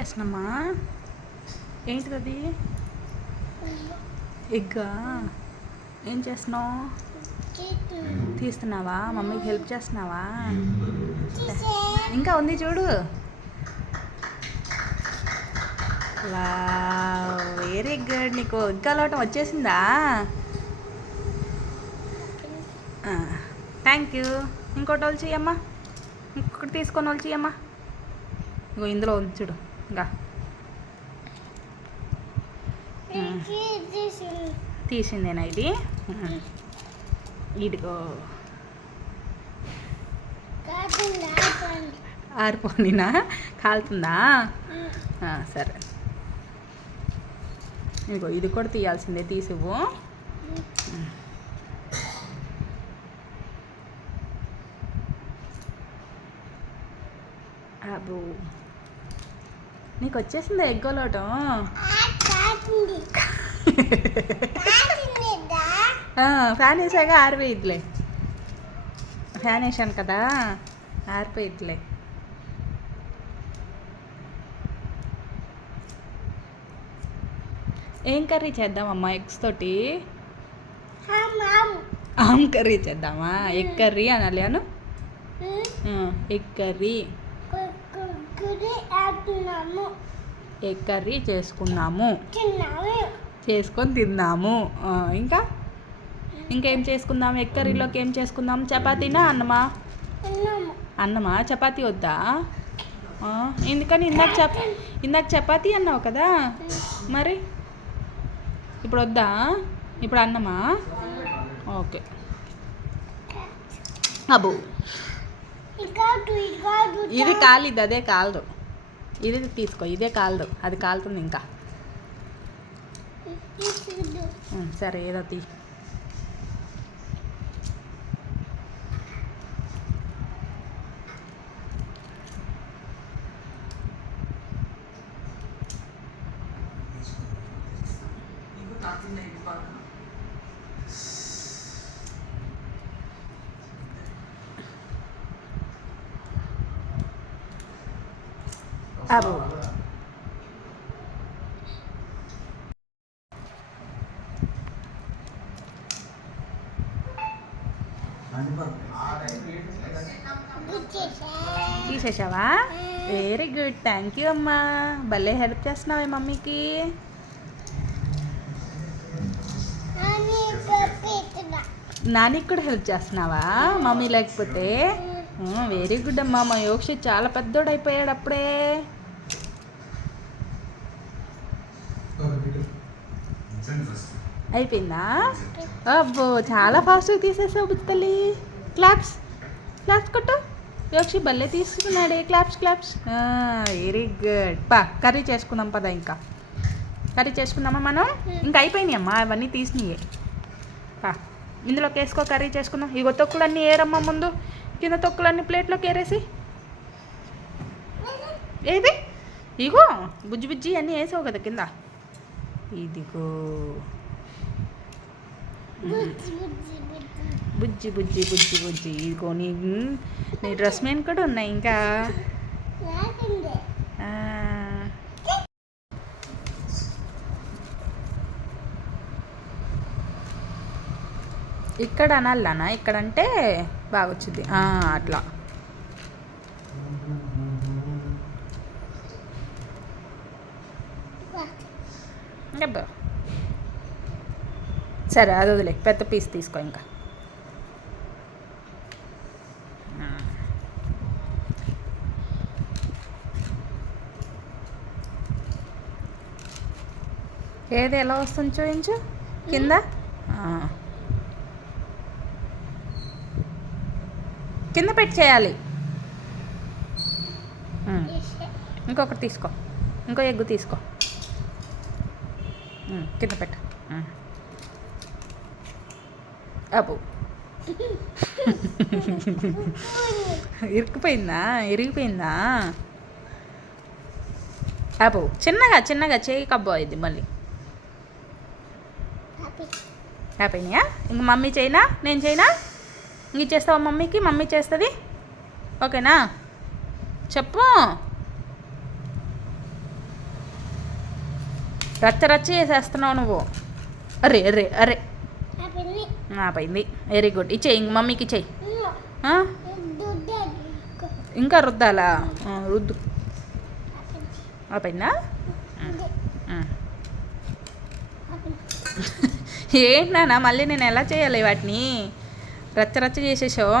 చేస్తున్నామ్మా? ఏంటిది అది? ఎగ్గా? ఏం చేస్తున్నావు? తీస్తున్నావా? మమ్మీకి హెల్ప్ చేస్తున్నావా? ఇంకా ఉంది చూడు. Wow, very good. నీకు ఎగ్ అలవటం వచ్చేసిందా? Thank you. ఇంకోటి వాళ్ళు చెయ్యమ్మా. ఇంకొకటి తీసుకొని వాళ్ళు చెయ్యమ్మా. ఇంకో ఇందులో ఉంది చూడు. ఇంకా తీసిందేనా ఇది? ఇదిగో ఆరిపోయినా కాలుతుందా? సరే, ఇదిగో ఇది కూడా తీయాల్సిందే, తీసివ్వు. అబ్బో, నీకు వచ్చేసిందా ఎగ్గోలోటం? ఫ్యాన్ వేసాక ఆరిపోయిద్లే. ఫ్యాన్ వేసాను కదా, ఆరిపోయిద్లే. ఏం కర్రీ చేద్దామమ్మా ఎగ్స్ తోటి? ఆమ్ కర్రీ చేద్దామా? ఎగ్ కర్రీ అనాలి అను. ఎగ్ కర్రీ, ఎగ్ కర్రీ చేసుకున్నాము, చేసుకొని తిన్నాము. ఇంకేం చేసుకుందాం? ఎగ్ కర్రీలోకి ఏం చేసుకుందాం? చపాతీనా అన్నమా? అన్నమా? చపాతీ వద్దా? ఎందుకని? ఇందాక చపాతీ అన్నావు కదా మరి. ఇప్పుడు వద్దా? ఇప్పుడు అన్నమా? ఓకే. అబ్బో, ఇది కాలిద్ది, అదే కాలదు. ఇది తీసుకో, ఇదే కాలదు, అది కాలుతుంది ఇంకా. సరే, ఏదో తీ. అబ్బో, తీసేసావా? వెరీ గుడ్, థ్యాంక్ యూ అమ్మా. భలే హెల్ప్ చేస్తున్నావే మమ్మీకి. నానికి కూడా హెల్ప్ చేస్తున్నావా మమ్మీ లేకపోతే? వెరీ గుడ్ అమ్మా. మా యోక్షి చాలా పెద్దోడు అయిపోయాడు అప్పుడే. అయిపోయిందా? అబ్బో, చాలా ఫాస్ట్గా తీసేసావు బుత్తలి. క్లాప్స్, క్లాప్స్ కొట్టు. యోక్షి భలే తీసుకున్నాడే. Claps, claps. Very good. Curry చేసుకుందాం పదా. ఇంకా కర్రీ చేసుకుందామా మనం? ఇంకా అయిపోయినాయి అమ్మా, అవన్నీ తీసినాయి. ఇందులోకి వేసుకో, కర్రీ చేసుకుందాం. ఇగో తొక్కులన్నీ ఏరమ్మా ముందు. కింద తొక్కులన్నీ ప్లేట్లోకి ఏరేసి. ఏది? ఇగో బుజ్జి బుజ్జి అన్నీ వేసావు కదా కింద. ఇదిగో బుజ్జి బుజ్జి బుజ్జి బుజ్జి. ఇదిగో నీ డ్రెస్ మెయిన్ కూడా ఉన్నాయి ఇంకా. ఇక్కడ అనాలనా? ఇక్కడంటే బాగా వచ్చింది అట్లా. సరే, అది వదిలే. పెద్ద పీస్ తీసుకో ఇంకా. ఏది ఎలా వస్తుంది చూపించు. కింద కింద పెట్టి చేయాలి. ఇంకొకటి తీసుకో, ఇంకో ఎగ్గు తీసుకో. కింద పెట్టు. అబ్బో, ఇరికిపోయిందా? ఇరిగిపోయిందా? అబ్బో, చిన్నగా చిన్నగా చేయి కబ్బో ఇది మళ్ళీ. హ్యాపీనియా? ఇంక మమ్మీ చేయనా? నేను చేయనా? ఇంక చేస్తావా మమ్మీకి? మమ్మీ చేస్తుంది. ఓకేనా? చెప్పు. రచ్చ రచ్చ చేసేస్తున్నావు నువ్వు. అరే అరే అరే పోయింది. Very good. ఇచ్చేయి, ఇంక మమ్మీకి ఇచ్చేయి. ఇంకా రుద్దాలా? రుద్దు. పోయిందా? ఏంటి నాన్న, మళ్ళీ నేను ఎలా చేయాలి వాటిని? రచ్చ రచ్చ చేసేసావు.